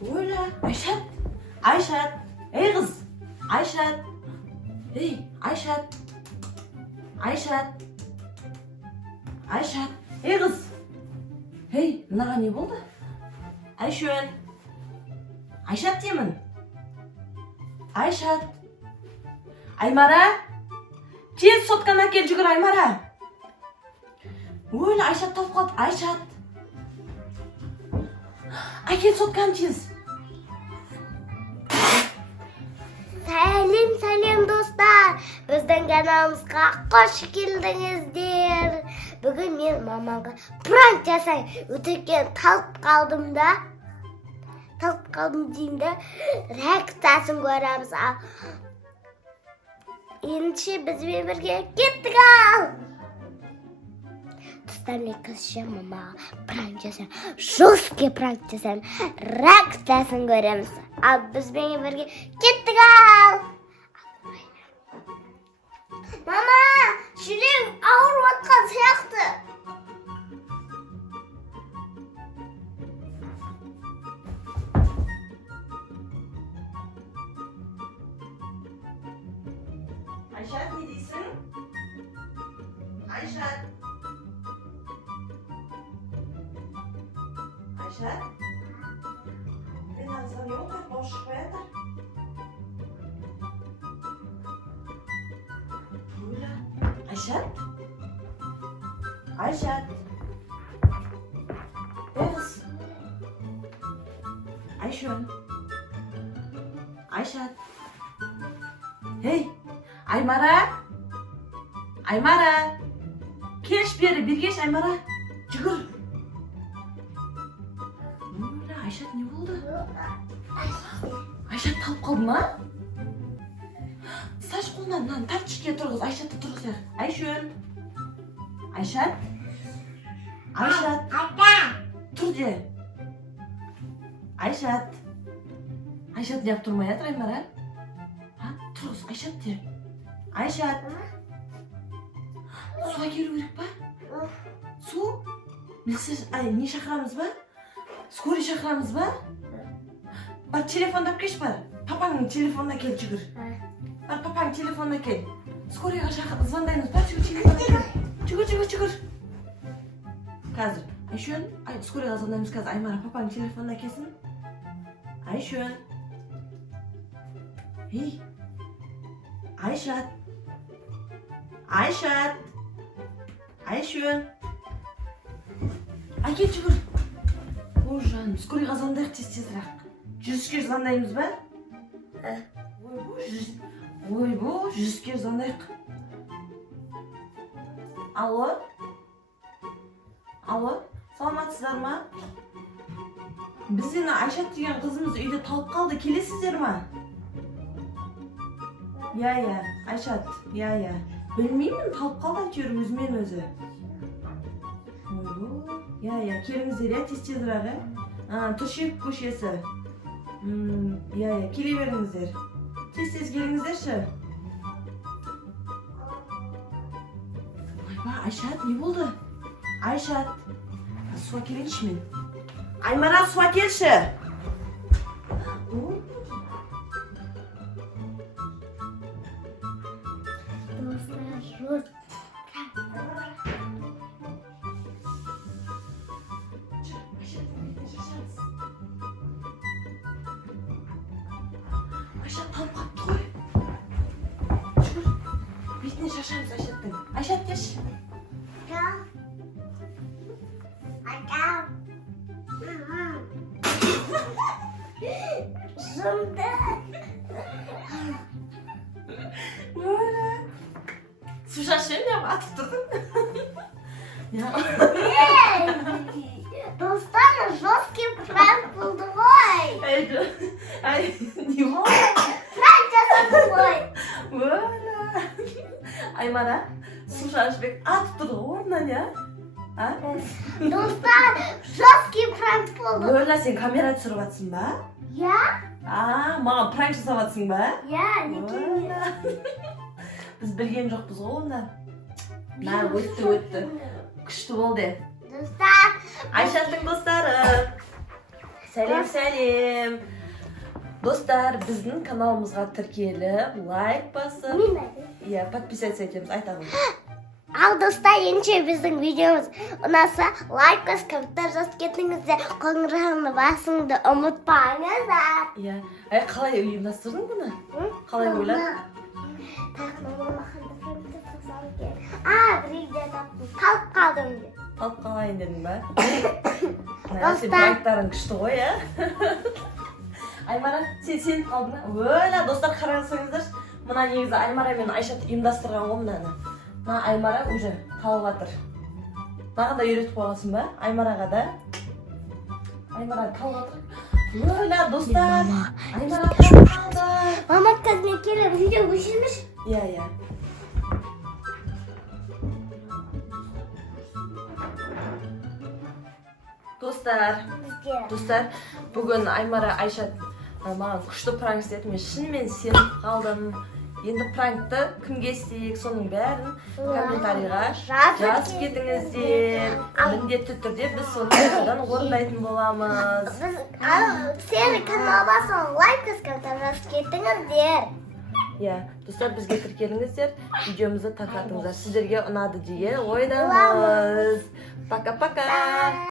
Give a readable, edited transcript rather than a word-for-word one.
Ойла, Айшат. Айшат. Ey kız. Ayşat. Hey, Ayşat. Ayşat. Ayşat. Hey kız. Hey, mınaga ne oldu? Ayşön. Ayşat diyemin. Ayşat. Aymara. Tez sotkana kel жүгір Aymara. Oyla Ayşat topып қалды. Ayşat. Kel sotkаны tez. Сәлем достар, біздің каналымызға қош келдіңіздер. Бүгін мен мамаға пранк жасайын. Өтіріктен талып қалдым деймін де, реакциясын көреміз. Ендеше бізбен бірге кеттік ал. Достар, мен қызша мамаға пранк жасайын. Жесткий пранк жасайын. Реакциясын көреміз. Ал бізбен бірге кеттік ал. Мама, жүрегім ауырып жатқан сияқты. Ayşat ne diyorsun? Ayşat. Ayşat. Ben ağzına ne oldu? Boş koyadır. Böyle. Ayşat. Ayşat. Kız. Ayşön. Ayşat. Hey. Aymara. Aymara. Keş beri bir geç Aymara. Çıkır. Ne oldu? Ayşat ne oldu? Ayşat talып қалды ма? Saç қолынан мынаны тартышке тұрғыз. Ayşatты тұрғызайық. Ayşön. Ayşat. Ayşat. Тұр де. Ayşat. Ayşat неғып тұрмай жатыр Aymara? Тұрғыз Ayşat де. Ayşat. Суға келу керек па? Су? Не шақырамыз ба? Скорый шақырамыз ба? Бар, телефондап кеш бар. Папаңның телефонына кел жүгір. Бар, папаң телефонына кел. Скорыйға звондаймыз. Бар, жүгір. Қазір. Ayşön. Скорыйға звондаймыз қазір. Aymara папаң телефонына келсін. Ayşön. Ей. Ayşat. Ayşat. Ayşön. Кел жүгір. Ой жаным, скорыйға звондайық тезірек. 100-ке звондаймыз ба? Ойбой, 100-ке звондайық. Алло? Алло? Саламатсыздар ма? Бізден Ayşat деген қызымыз үйде талып қалды. Келесіздер ма? Я, Ayşat, я. Білмеймін, талып қалды әйтеуір өзімен өзі. Я, келіңіздер, тез-тезірек, Түршек көшесі. Я, келе беріңіздер. Тез-тез келіңіздерші. Ойба, Ayşat, не болды? Ayşat, суға келейінші мен. Aymara, суға келші. Ayşat talып қалыпты ғой. Жүгір. Бетіне шашамыз Ayşаттың. Ayşat деш. Жынды. Су шашын деп атып тұрдың. Достар, жесткий пранк болды ғой. Ай, не болды? Пранк жасады ғой. Aymara, су шашбек атып тұрды орнынан, я? Достар, жесткий пранк болды. Ойла, сен камера түсіріп атсың ба? Я? Маған пранк жасап атсың ба? Я, неге? Біз білген жоқпыз ғой онда. Өтті. Күшті болды. Достар, Ayşat'ın dostları. Сәлем. Достар, біздің каналымызға тіркеліп, лайк басып, подписаться етеміз, айтамыз. Ал достар, ендеше біздің видеомыз ұнаса, лайк басып, комментар жазып кетіңіздер, қоңырауды басыңды ұмытпаңыздар. Қалай ұйымдастырдың бұны? Қалай ойладың? Бірге таптым, қалып қалдым деп. Талып қалайын дедің ба? Сен проекттарың күшті ғой, Аймара, сен қалдың ба? Өлі, достар қараңыздар. Мұна негізі Аймара мен Айшат ұйымдастырған ғой мұнаны. Мұна Аймара уже қалып жатыр. Маған да үйретіп қойғансың ба? Аймараға да. Аймара қалып жатыр. Өлі, достар. Аймара қалып қалды. Мама, қазір мен келіп видео көшірмеш? Иә. Достар, бүгін Аймара Айшат маған күшті пранк істеді. Мен шынымен сеніп қалдым. Енді пранкты кімге істейік, соның бәрін комментарийға жазып кетіңіздер. Міндетті түрде біз соны орындайтын боламыз. Сені канал басын лайк комментар жазып кетіңіздер. Достар, бізге тіркеліңіздер, видеомызды тарқатыңыздар. Сіздерге ұнады деген ойдамыз. Пока-пока.